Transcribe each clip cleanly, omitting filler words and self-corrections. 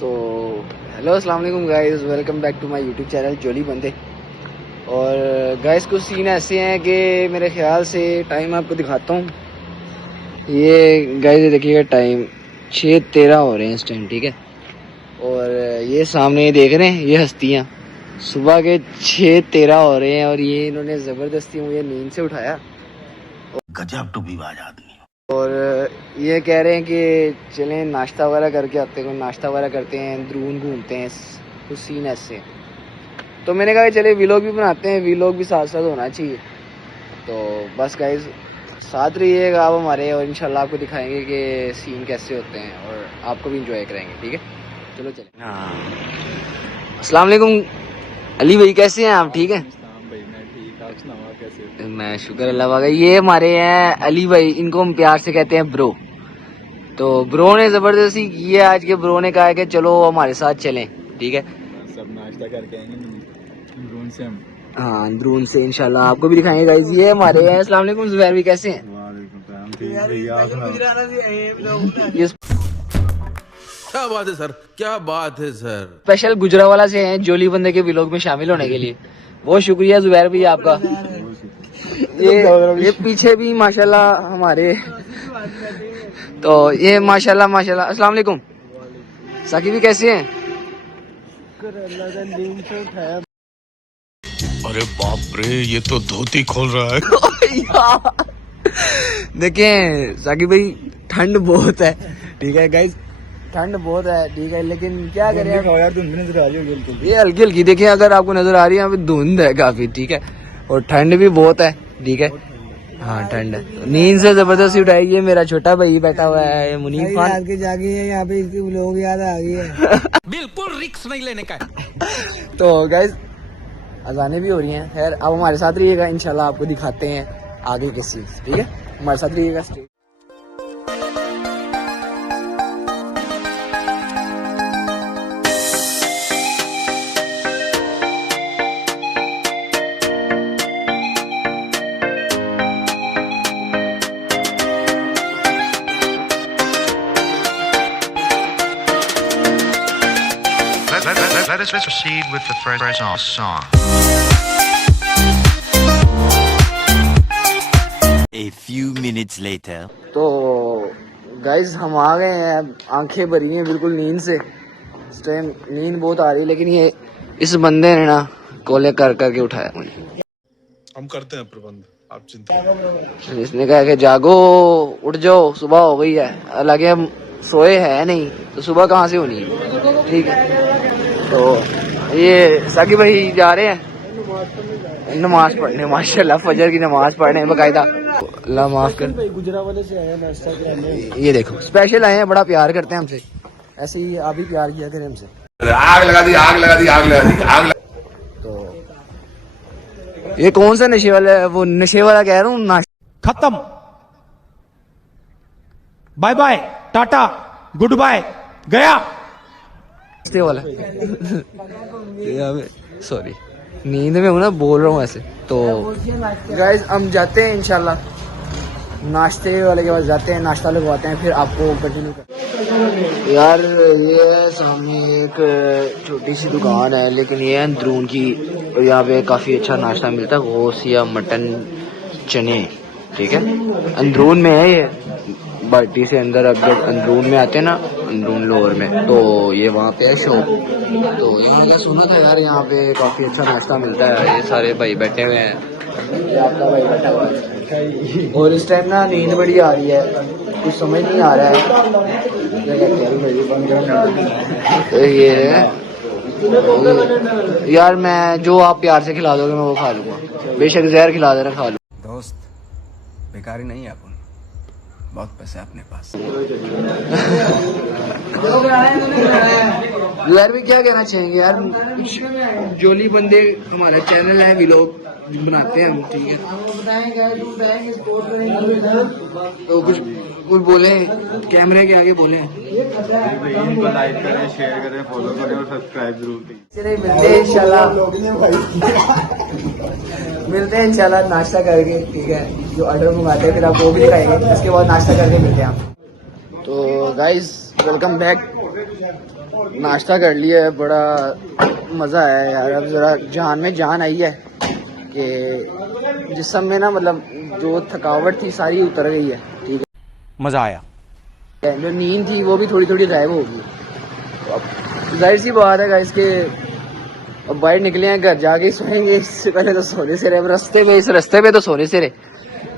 तो हेलो अस्सलाम वालेकुम guys, welcome back to my YouTube channel Jolly Bande. और गाइस कुछ सीन ऐसे हैं कि मेरे ख्याल से टाइम आपको दिखाता हूँ। ये गाइस देखिएगा टाइम 6:13 हो रहे हैं इस टाइम, ठीक है। और ये सामने ये देख रहे हैं, ये हस्तियाँ सुबह के 6:13 हो रहे हैं और ये इन्होंने ज़बरदस्ती मुझे नींद से उठाया। गजब टूबीबाज आदमी। और ये कह रहे हैं कि चलें नाश्ता वगैरह करके आते हैं, नाश्ता वगैरह करते हैं, अंदरून घूमते हैं, कुछ सीन ऐसे हैं। तो मैंने कहा कि चले वीलॉग भी बनाते हैं, वीलॉग भी साथ साथ होना चाहिए। तो बस गाइस साथ रहिएगा आप हमारे, और इंशाल्लाह आपको दिखाएंगे कि सीन कैसे होते हैं और आपको भी इंजॉय कराएंगे, ठीक है। चलो चलें। हाँ, अस्सलाम वालेकुम अली भाई, कैसे हैं आप? ठीक है मैं शुक्र अल्लाह का। ये हमारे हैं अली भाई, इनको हम प्यार से कहते हैं ब्रो। तो ब्रो ने जबरदस्ती की है आज के, ब्रो ने कहा है कि चलो हमारे साथ चलें, ठीक है। सब नाश्ता करके आएंगे अंदरून से हम। हाँ अंदरून से इंशाल्लाह आपको भी दिखाएंगे गाइस। ये हमारे हैं, अस्सलाम वालेकुम जुबैर भी, कैसे हैं? ये क्या बात है सर, क्या बात है सर। स्पेशल गुजरावाला से हैं जोली बंदे के व्लॉग में शामिल होने के लिए। बहुत शुक्रिया जुबैर भाई आपका। ये पीछे भी माशाल्लाह हमारे, तो ये माशाल्लाह माशाल्लाह। अस्सलाम वालेकुम साकिब भी, कैसे हैं? अरे बाप रे, ये तो धोती खोल रहा है। देखें साकिब भाई, ठंड बहुत है, ठीक है गाइस, ठंड बहुत है, ठीक है, लेकिन क्या करें यार, धुंध नजर आ रही है। ये हल्की हल्की देखिए, अगर आपको नजर आ रही है यहाँ पे धुंध है काफी, ठीक है, और ठंड भी बहुत है, ठीक है। हाँ ठंड है, नींद से जबरदस्ती उठाई। ये मेरा छोटा भाई बैठा हुआ है, मुनीफ खान। रात के जागी है यहाँ पे, इसकी लोग याद आ गई है। बिल्कुल रिक्स नहीं लेने का। तो गाइस अजानें भी हो रही हैं। खैर अब हमारे साथ रहिएगा, इंशाल्लाह आपको दिखाते हैं आगे के सीन, ठीक है। हमारे साथ रहिएगा। Let's proceed with the first song. A few minutes later. तो गाइस हम आ गए हैं, आंखें भरी हैं बिल्कुल नींद से। इस टाइम नींद बहुत आ रही है, लेकिन ये इस बंदे ने ना कॉल कर करके उठाया मुझे। हम करते हैं प्रबंध, आप चिंता। इसने कहा कि जागो, उठ जाओ, सुबह हो गई है। हालांकि हम सोए हैं नहीं, तो सुबह कहाँ से होनी है, ठीक है। तो ये साकिब भाई जा रहे हैं नमाज पढ़ने, माशाल्लाह फजर की नमाज पढ़ने बाकायदा। अल्लाह माफ कर। गुजरावाले से आए नाश्ता कराने। ये देखो स्पेशल आए हैं, बड़ा प्यार करते हैं हमसे, ऐसे ही आप भी प्यार किया करें हमसे। आग लगा दी, आग लगा दी, आग लगा दी, आग लगा। तो ये कौन सा नशे वाला, वो नशे वाला कह रहा हूँ, खत्म, bye bye, tata, goodbye, गया नाश्ते वाला। सॉरी नींद में हूँ ना, बोल रहा हूँ ऐसे। तो गाइस हम जाते हैं इंशाल्लाह नाश्ते वाले के पास, जाते हैं नाश्ता लगवाते हैं, फिर आपको कंटिन्यू कर। यार ये सामने एक छोटी सी दुकान है, लेकिन ये अंदरून की, और यहाँ पे काफ़ी अच्छा नाश्ता मिलता है, गोश्त या मटन चने, ठीक है। अंदरून में है ये, बाटी से अंदर, अब जब अंदरून में आते हैं ना, अंदरून लोअर में, तो ये वहाँ पे है शॉप। तो यहाँ का सुना था यार, यहाँ पे काफ़ी अच्छा नाश्ता मिलता है। ये सारे भाई बैठे हुए हैं, ये आपका भाई बैठा हुआ है, और इस टाइम ना नींद बड़ी आ रही है, कुछ समझ नहीं आ रहा है। ये यार मैं जो आप प्यार से खिला दोगे मैं वो खा लूँगा, बेशक जहर खिला देना खा लूँगा। दोस्त बेकारी नहीं है, अपन बहुत पैसे अपने पास। यार भी क्या कहना चाहेंगे यार, कुछ जोली बंदे हमारा चैनल है, व्लॉग बनाते हैं हम, ठीक है। तो कुछ कुछ बोले, कैमरे के आगे बोले। इनको लाइक करें, शेयर करें, फॉलो करें और सब्सक्राइब जरूर करें। मिलते हैं इंशाल्लाह, मिलते हैं इंशाल्लाह नाश्ता करके, ठीक है। जो ऑर्डर मंगाते हैं फिर आप वो भी दिखाएंगे, उसके बाद नाश्ता करके मिलते हैं आप। तो गाइस वेलकम बैक। नाश्ता कर लिया है, बड़ा मज़ा आया यार। अब ज़रा जान में जान आई है कि जिस्म में ना मतलब जो थकावट थी सारी उतर गई है। ठीक मजा आया। है, जो नींद थी वो भी थोड़ी थोड़ी गायब हो गई। तो अब जाहिर सी बात है गाइस कि अब बाहर निकले हैं, घर जाके सोएंगे। इससे पहले तो सोने से रहे, रास्ते में, इस रास्ते पे तो सोने से रहे।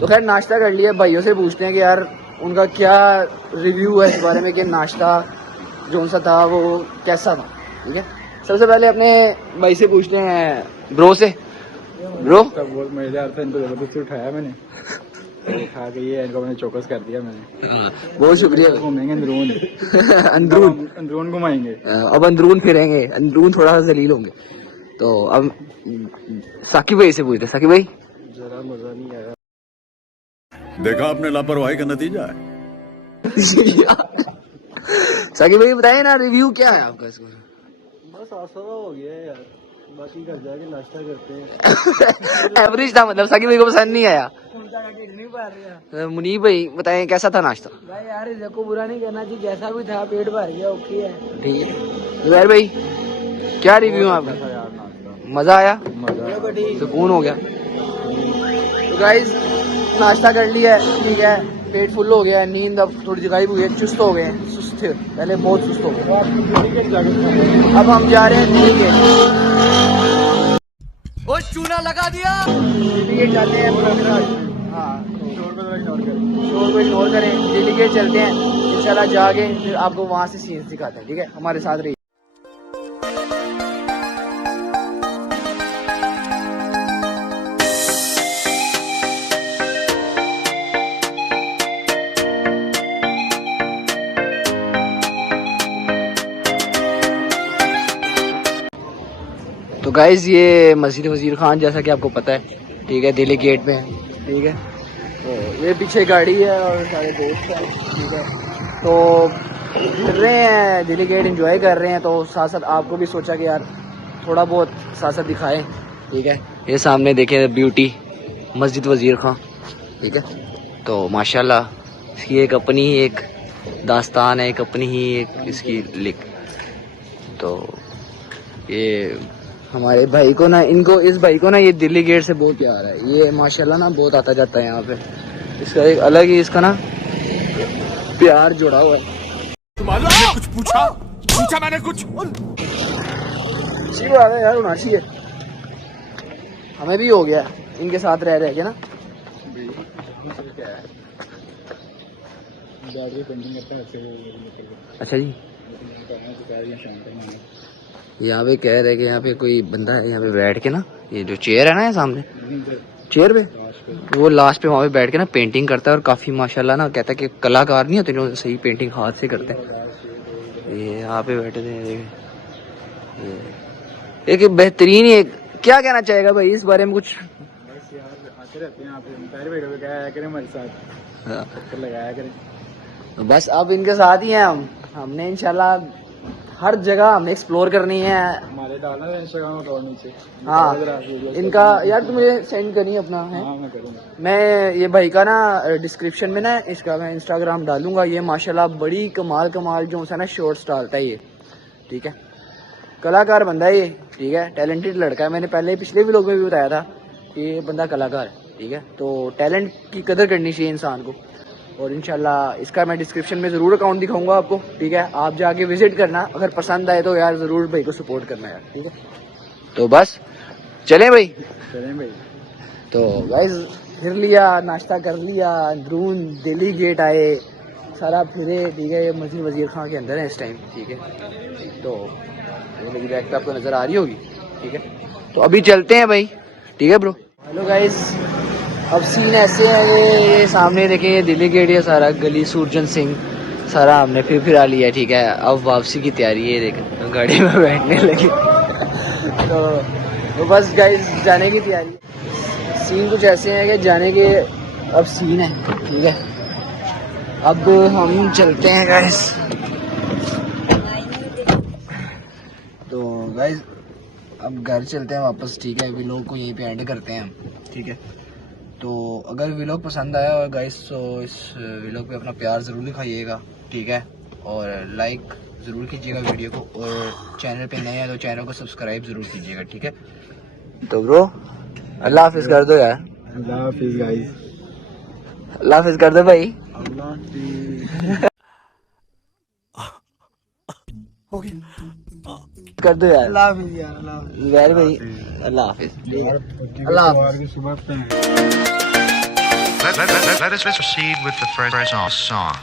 तो खैर नाश्ता कर लिया, भाइयों से पूछते हैं कि यार उनका क्या रिव्यू है इस बारे में कि नाश्ता जो सा था वो कैसा था। ठीक है, सबसे पहले अपने भाई से पूछते हैं, ब्रो से। ब्रो बहुत मजेदार था, इनको जबरदस्ती उठाया मैंने, उठा के ये इनको मैंने चौकस कर दिया मैंने। बहुत शुक्रिया। घूमेंगे अंदरून अंदरून अंदरून घुमाएंगे। अब अंदरून फिरेंगे, अंदरून थोड़ा सा जलील होंगे। तो अब साकिब भाई से पूछते हैं, साकिब भाई जरा मजा नहीं आया। देखा आपने लापरवाही का नतीजा है। साकिब भाई बताइए ना, रिव्यू क्या है आपका इसका? बस आसरा हो गया है यार, बाकी घर जाके नाश्ता करते हैं। एवरेज था मतलब, साकिब भाई को पसंद नहीं आया। मुनीब भाई बताएं कैसा था नाश्ता? भाई यार इसको बुरा नहीं करना चाहिए, जैसा भी था पेट भर गया, ओके है। ठीक है जुबैर भाई क्या रिव्यू है आपका? मजा आया, सुकून हो गया। तो गाइस नाश्ता कर लिया है, ठीक है, पेट फुल हो गया है, नींद अब थोड़ी गायब हुई है, चुस्त हो गए हैं, सुस्त थे पहले, बहुत सुस्त हो गए। अब हम जा रहे हैं दिल्ली गेट। ओ चूना लगा दिया। दिल्ली गेट जाते हैं प्रयागराज। हाँ, शोर को इग्नोर करें, दिल्ली गेट चलते हैं इंशाल्लाह, जाके फिर आपको वहाँ से सीन्स दिखाते हैं। ठीक है, हमारे साथ रहिए। तो गाइज ये मस्जिद वजीर खान जैसा कि आपको पता है, ठीक है, दिल्ली गेट में है। ठीक है, तो ये पीछे गाड़ी है और सारे दोस्त हैं। ठीक है, तो फिर रहे हैं दिल्ली गेट, एंजॉय कर रहे हैं। तो साथ साथ आपको भी सोचा कि यार थोड़ा बहुत साथ साथ दिखाएं। ठीक है, ये सामने देखें ब्यूटी मस्जिद वजीर खान। ठीक है, तो माशाल्लाह इसकी एक अपनी ही एक दास्तान है, एक अपनी ही एक इसकी लिख। तो ये हमारे भाई को ना, इनको, इस भाई को ना ये दिल्ली गेट से बहुत प्यार है। ये माशाल्लाह ना बहुत आता जाता है यहाँ पे, इसका एक अलग ही इसका ना प्यार जुड़ा हुआ है। तुम्हारे कुछ पूछा मैंने कुछ। अच्छी बात है यार, होना चाहिए, हमें भी हो गया इनके साथ रह रह के ना। अच्छा जी, यहाँ पे कह रहे कि यहाँ पे कोई बंदा है, यहाँ पे बैठ के ना, ये जो चेयर है ना ये सामने चेयर पे, वो लास्ट पे वहाँ पे बैठ के ना पेंटिंग करता है। और काफी माशाल्लाह ना, कहता है कि कलाकार नहीं होते जो सही पेंटिंग हाथ से करते हैं। ये यहाँ पे बैठे थे, एक बेहतरीन, एक क्या कहना चाहेगा भाई इस बारे में कुछ? आते रहते हैं यहाँ पे, सारे वीडियो पे आया करें हमारे साथ, चक्कर लगाया करें। बस अब इनके साथ ही हैं हमने इंशाल्लाह हर जगह हमें एक्सप्लोर करनी है। हमारे डालना है इंस्टाग्राम अकाउंट नीचे। हाँ, इनका यार तुम मुझे सेंड करिए अपना है। हाँ मैं करूँगा। मैं ये भाई का ना डिस्क्रिप्शन में ना इसका मैं इंस्टाग्राम डालूंगा। ये माशाल्लाह बड़ी कमाल जो है ना शॉर्ट्स डालता है ये। ठीक है, कलाकार बंदा है ये। ठीक है, टैलेंटेड लड़का है। मैंने पहले पिछले व्लॉग में भी बताया था कि ये बंदा कलाकार है। ठीक है, तो टैलेंट की कदर करनी चाहिए इंसान को। और इंशाल्लाह इसका मैं डिस्क्रिप्शन में ज़रूर अकाउंट दिखाऊंगा आपको। ठीक है, आप जाके विजिट करना, अगर पसंद आए तो यार ज़रूर भाई को सपोर्ट करना यार। ठीक है, तो बस चलें भाई। तो गाइस फिर लिया, नाश्ता कर लिया, अंदरून दिल्ली गेट आए, सारा फिरे। ठीक है, ये मस्जिद वजीर खान के अंदर है इस टाइम। ठीक है, तो वो लगी बैग आपको नज़र आ रही होगी। ठीक है, तो अभी चलते हैं भाई। ठीक है ब्रो। हेलो गाइस, अब सीन ऐसे है, ये सामने देखें, ये दिल्ली गेट, ये सारा गली सूरजन सिंह सारा हमने फिर आ लिया। ठीक है, अब वापसी की तैयारी है, देखें गाड़ी में बैठने लगे। तो बस गाइस जाने की तैयारी। सीन कुछ ऐसे हैं कि जाने के अब सीन है। ठीक है, अब हम चलते हैं गाइस। तो गाइस अब घर चलते हैं वापस। ठीक है, व्लॉग को यहीं पे एंड करते हैं हम। ठीक है, तो अगर व्लॉग पसंद आया और गाइस तो इस व्लॉग पे अपना प्यार ज़रूर दिखाइएगा। ठीक है, और लाइक ज़रूर कीजिएगा वीडियो को, और चैनल पे नए हैं तो चैनल को सब्सक्राइब ज़रूर कीजिएगा, ठीक है। तो ब्रो अल्लाह हाफिज़ कर दो यार। अल्लाह हाफिज़ गाइस। अल्लाह हाफिज़ कर दो भाई। अल्लाह हाफिज़। कर दो यार। अल्लाह हाफिज़ यार, अल्लाह हाफिज़। यार भाई अल्लाह हाफिज़। अल्लाह हाफिज़। Let us proceed with the Fresno song.